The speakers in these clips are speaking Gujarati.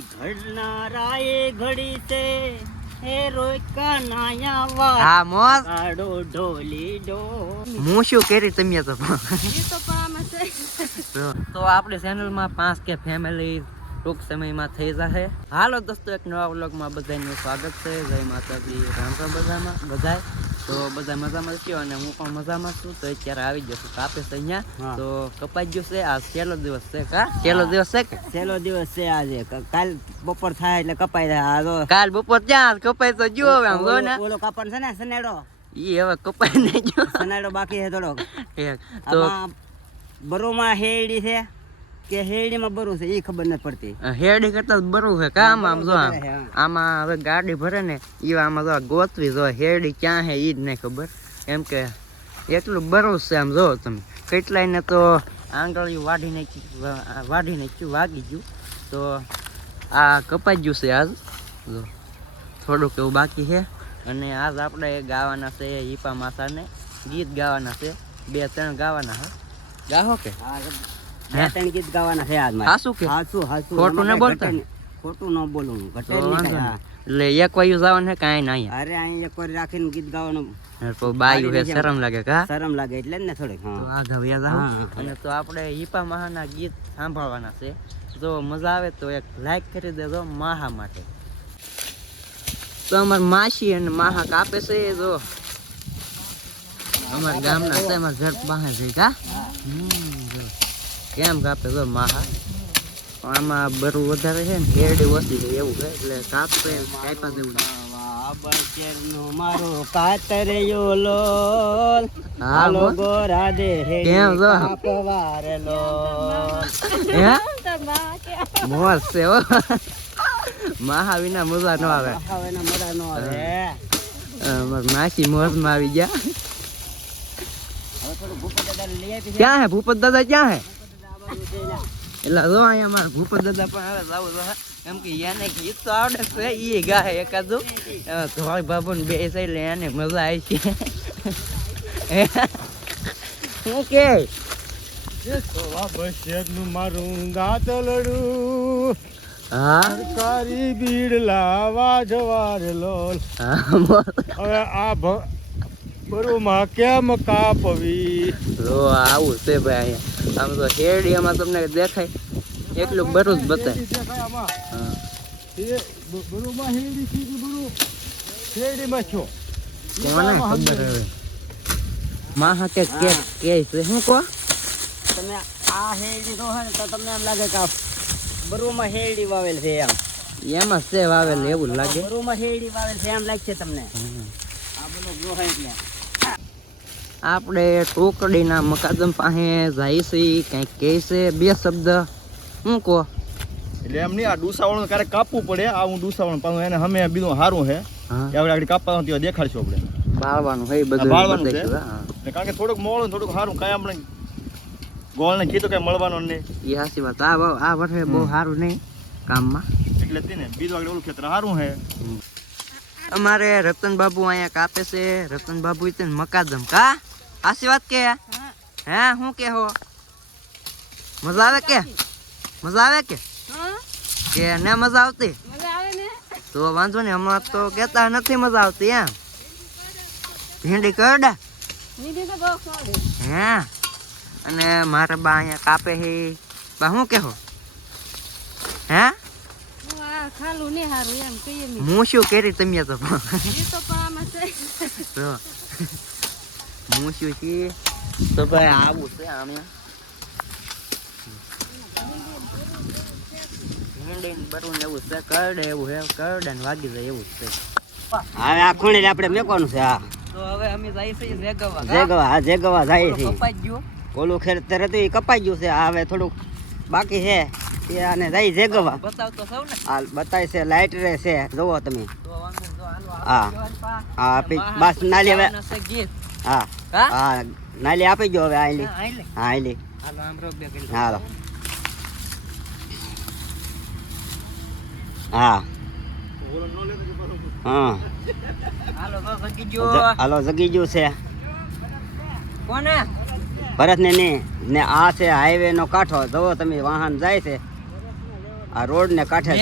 ઘડનારા એ ઘડી છે. હે રોકા નાયા વા હા મોજ કાડો ઢોલી ડો હું શું કરી તમે તો? એ તો પણ છે તો આપણી ચેનલમાં પાંચ કે ફેમિલી ટૂંક સમયમાં થઈ જશે હાલો દોસ્તો એક નવા વ્લોગમાં બધાનું સ્વાગત છે. જય માતાજી. રામ રામ બધામાં. બધાય. તો બધા મજામાં છો અને હું પણ મજામાં છું. તો અત્યારે આવી જશું કાપે છે અહીંયા. તો કપાઈ ગયો છે. આ છેલ્લો દિવસ છે કા? છેલ્લો દિવસ છે કે? છેલ્લો દિવસ છે આજે. કાલ બપોર થાય એટલે કપાઈ જાય. આ કાલ બપોર ત્યાં કપાઈ તો ગયો હવે આમ ને. ઓલો- કાપડ છે ને સનેડો ઈ હવે કપાઈ નહીં ગયો. સનેડો બાકી છે થોડોક. તો બરોમાં હેડી છે. કે હેડીમાં બરું છે એ ખબર નથી પડતી. હેડી કરતા બરું છે કામ આમ જો આમ. હવે ગાડી ભરે ને એ આમાં જો ગોતવી જો હેડી ક્યાં હે એ જ નહીં ખબર. એમ કે એટલું બરું છે આમ જો તમે. કેટલાય ને તો આંગળી વાઢી નાખી વાઢી નાખ્યું વાગી ગયું. તો આ કપાઈ ગયું છે આજ. જો થોડુંક એવું બાકી છે. અને આજ આપણે ગાવાના છે હિપા માસાને ગીત ગાવાના છે. બે ત્રણ ગાવાના છે. ગાહો કે? હા, હે? બે ત્રણ ગીત ગાવાના છે આજ મારે. હાસુ કે? હાસુ હાસુ ખોટું ન બોલતા? ખોટું ન બોલું ઘટે. એટલે એક વાયુ જવાનું છે કાંઈ નહીં અરે અહીં એક વાર રાખીને ગીત ગાવાનું બાયુ હે શરમ લાગે કા શરમ લાગે એટલે ને થોડીક તો હા. આગળ વ્યા જાઓ. હા, હા. અને તો આપણે હિપા મહાના ગીત સાંભળવાના છે જો મજા આવે તો એક લાઈક કરી દેજો માહા માટે તો અમાર માસી અને માહા કાપે છે જો અમારા ગામના છે અમારા ઘર પાસે છે કા હમ. કેમ કાપે તો માહા? આમાં બરું વધારે છે ને શેરડી ઓછી છે એવું છે એટલે કાપે કાપા દેવું. મારો કાતરિયો લોલ હાલો ગોરા દે કેમ છો? કાપવાર લોલ હે? તમા મોજ છે હો. માહા વિના મજા ન આવે. હવે એના મોઢા નો આવે અમાર મોજમાં આવી ગયા. ક્યાં હે? ભૂપત દાદા ક્યાં હે. એટલે જો અહીંયા મારા ભૂપત દાદા પણ આવે જાવ જો. એમ કે એને ગીત તો આવડે છે એ ગાય એકાદું. ધોળી બાબુ ને બે છે એટલે એને મજા આવી છે. શું કે? મારું દાંતલડું હા? સરકારી બીડ લાવા જવાર લોલ. હવે આ ભ- કેમ કાપવી? આવું છે ભાઈ અહીંયા. આમ તો શેરડીયામાં તમને દેખાય. એટલું બરું જ બતાય. હેડી છો માહા કે કે કે છે શું કહો? તમે આ હેરડી જો હે ને તો તમને એમ લાગે કે બરુમાં હેરડી વાવેલ છે એમ. એમાં છે વાવેલ એવું લાગે. બરુમાં હેરડી વાવેલ છે એમ લાગશે તમને. આ બધો હે એટલે. આપણે ટોકડીના મકાદમ પાસે જાય છે કંઈક કહે છે બે શબ્દ. હું કહો? એટલે એમ નહીં આ ડુસાવણ ક્યારેક કાપવું પડે. આ હું ડુસાવણ પાછું એને હમે બીજું સારું છે આપણે આગળ કાપવાનું ત્યાં દેખાડશું આપણે. બાળવાનું હોય બધું બાળવાનું છે. કારણ કે થોડુંક મોળું થોડુંક સારું કાંઈ આપણે ગોળને કીધું કઈ મળવાનું નહીં. એ સાચી વાત. આ આ વર્ષે બહુ સારું નહીં કામમાં. એટલે ને બીજું આગળ ઓલું ખેતર સારું છે અમારે રતન બાબુ અહીંયા કાપે છે. રતન બાબુ તે મકાદમ. કા? આશી વાત કે? હે શું કે હો મજા આવે કે? મજા આવે કે? કે ને મજા આવતી? તો વાંધો ને હમણાં તો કેતા નથી મજા આવતી એમ. ભીંડી કરડા? હે? અને મારા બા અહીંયા કાપે છે. બા શું કેહો? હે હું? ખાલું ને હારું એમ કહીએ હું શું કરી તમે તો? એ તો પણ આમાં છે હું શું છીએ તો ભાઈ આવું છે આમે. બરું એવું છે કરડે એવું છે કરડે ને વાગી જાય એવું છે. હવે આ ખૂણે આપણે મેકવાનું છે આ તો હવે અમે જાય છે જેગવા. જેગવા હા જેગવા કપાઈ ગયો. ઓલું ખેતર હતું એ કપાઈ ગયું છે હવે થોડુંક બાકી છે. તે આને જાય જેગવા. બતાવતો સૌ ને. આ બતાય છે લાઇટ રે છે. જોવો તમે. તો વાંધો નહીં, જો હાલો હા. આપી દેવાનું પા. હા આપી બસ નાલી હવે. ગાવાના છે ગીત હા. હા? હા નાલી આપી ગયો હવે આયલી હા, આઈ લે. હા આયલી હાલો આમ રોક બે કરી હાલો. હા. હા. હાલો તો સગી જ- ગયો હાલો જગી ગયું છે. કોને? ભરત ને ને ને આ છે હાઈવે નો કાંઠો. જોવો તમે વાહન જાય છે. આ રોડ ને કાંઠે.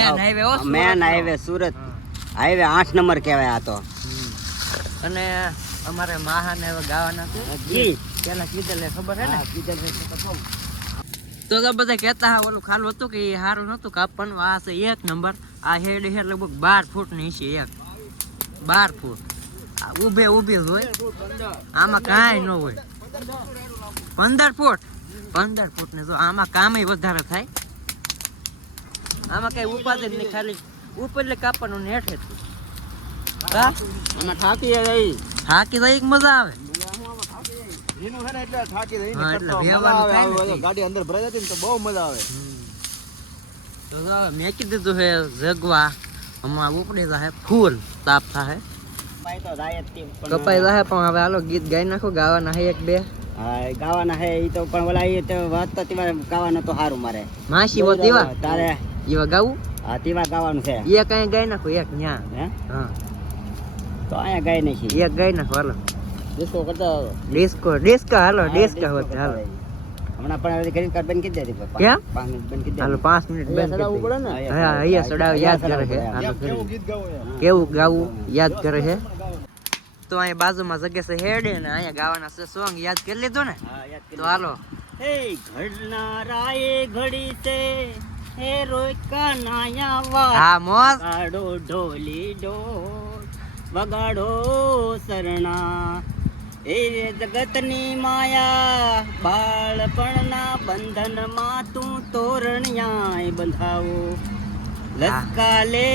Main highway Surat. હાઈવે આઠ નંબર કહેવાય આ તો. અને અમારે માહાને હવે ગાવાના છે. પેલા કીધેલે ખબર હે ને? કીધેલે તો તો બધા કહેતા હા ઓલું ખાલું હતું કે એ સારું નહોતું કાપવાનું. આ છે એક નંબર. આ હેડ હેડ લગભગ બાર ફૂટની છે એક. બાર ફૂટ. ઊભે ઊભી હોય. આમાં કાંઈ ન હોય. પંદર ફૂટ. પંદર ફૂટ ને તો આમાં કામે વધારે થાય. આમાં કઈ ઉપાધિ જ નહીં ખાલી ઉપર એટલે કાપવાનું ને હેઠે જ. હા? એમાં થાકી રહી થાકી જાય એક મજા આવે. એનું છે ને એટલે થાકી જઈને હા, એટલે કરતો મજા વ્યવહારનું આવે. થાય ને આવું તે. ગાડી અંદર ભરાઈ જતી ને તો બહુ મજા આવે. તો જો મેં કીધું તું હે જગવા. હમણાં ઉપડી જાય ફૂલ તાપ થાય કપાઈ તો જાય જ તે, પણ- કપાઈ જાય પણ હવે હાલો ગીત ગાઈ નાખો ગાવાના હે એક બે. હા, એ ગાવાના હે ઈ તો પણ ઓલા ઈ તો વાંચતા તેવા ગાવાના તો સારું મારે. માસી બો દીવા તારે એવા ગાવું? હા તેવા ગાવાનું છે. એક અહીં ગાઈ નાખો એક ન્યા. હે? હા. તો અહીંયા ગાય નહીં એક ગાઈ નાખો હાલો. ડિસ્કો કરતા ડિસ્કો ડિસ્કો હાલો ડિસ્કો હોત હાલો. હમણાં પણ હવે ક્રેડિટ કાર્ડ બંધ કરી દેતી પણ કેમ? પાંચ મિનિટ બંધ કરી હાલો પાંચ મિનિટ બંધ કરી પડે ને? હા અહીંયા સડાવ યાદ કરે છે. હાલો કેવું ગીત ગાવું કેવું ગાવું? યાદ કરે છે? તો અહીંયા બાજુમાં જગ્યા છે હેડે ને અહીંયા ગાવાના છે સોંગ. યાદ કરી લીધું ને? હા, યાદ કરી તો હાલો. હે ઘડનારાએ ઘડી છે. હે રોય કાનાયા વાત હા ઢોલી ઢોલ વગાડો શરણા. એ જગતની માયા બાળપણના બંધનમાં તું તોરણિયાય બંધાવો. લે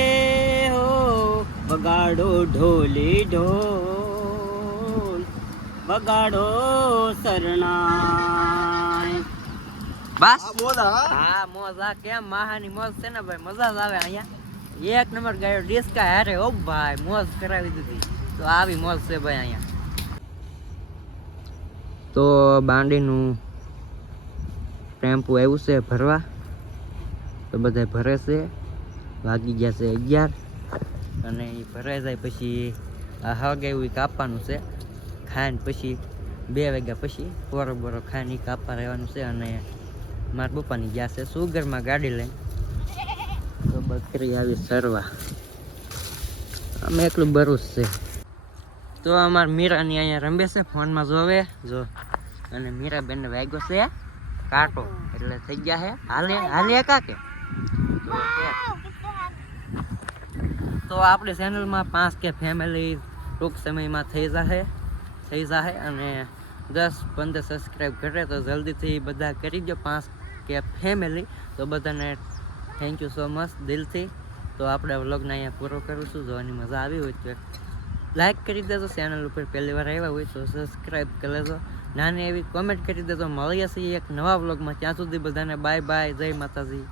હો વગાડો ઢોલી ઢોલ વગાડો શરણાય બસ. હા. હા મોજ આ કેમ? માહાની મોજ છે ને ભાઈ? મજા જ આવે અહીંયા. એક નંબર ગાયો ડિસ્કા હારે. ઓ ભાઈ મોજ કરાવી દીધી. તો આવી મોજ છે ભાઈ અહીંયા. તો બાંડીનું ટેમ્પો આવ્યું છે ભરવા. તો બધા ભરે છે. વાગી ગયા છે અગિયાર. અને એ ભરાઈ જાય પછી આ હગે એવું કાપવાનું છે. ખાઈને પછી બે વાગ્યા પછી બરોબર બોરો ખાઈને ઈ કાપવા રહેવાનું છે અને મારા પપ્પાની ગયા છે સુગરમાં ગાડી લઈને. તો બકરી આવી સરવા. અમે એટલું બરું છે. તો અમારા મીરાની અહીંયા રમે છે, ફોનમાં જોવે. જો. અને મીરાબેનને વાગ્યો છે કાંટો. એટલે થઈ ગયા છે. હાલે હાલે કાકે? તો આપણી ચેનલમાં પાંચ કે ફેમિલી ટૂંક સમયમાં થઈ જશે થઈ જશે અને દસ પંદર સબસ્ક્રાઈબ કરે તો જલ્દીથી બધા કરી દો પાંચ કે ફેમિલી તો બધાને થેન્ક યુ સો મચ દિલથી. તો આપણે વ્લોગને અહીંયા પૂરો કરું છું જોવાની મજા આવી હોય તો લાઈક કરી દેજો. ચેનલ ઉપર પહેલી વાર આવ્યા હોય તો સબસ્ક્રાઈબ કરી લેજો. નાની એવી કોમેન્ટ કરી દેજો. મળીએ છીએ એક નવા વ્લોગમાં ત્યાં સુધી બધાને બાય બાય જય માતાજી.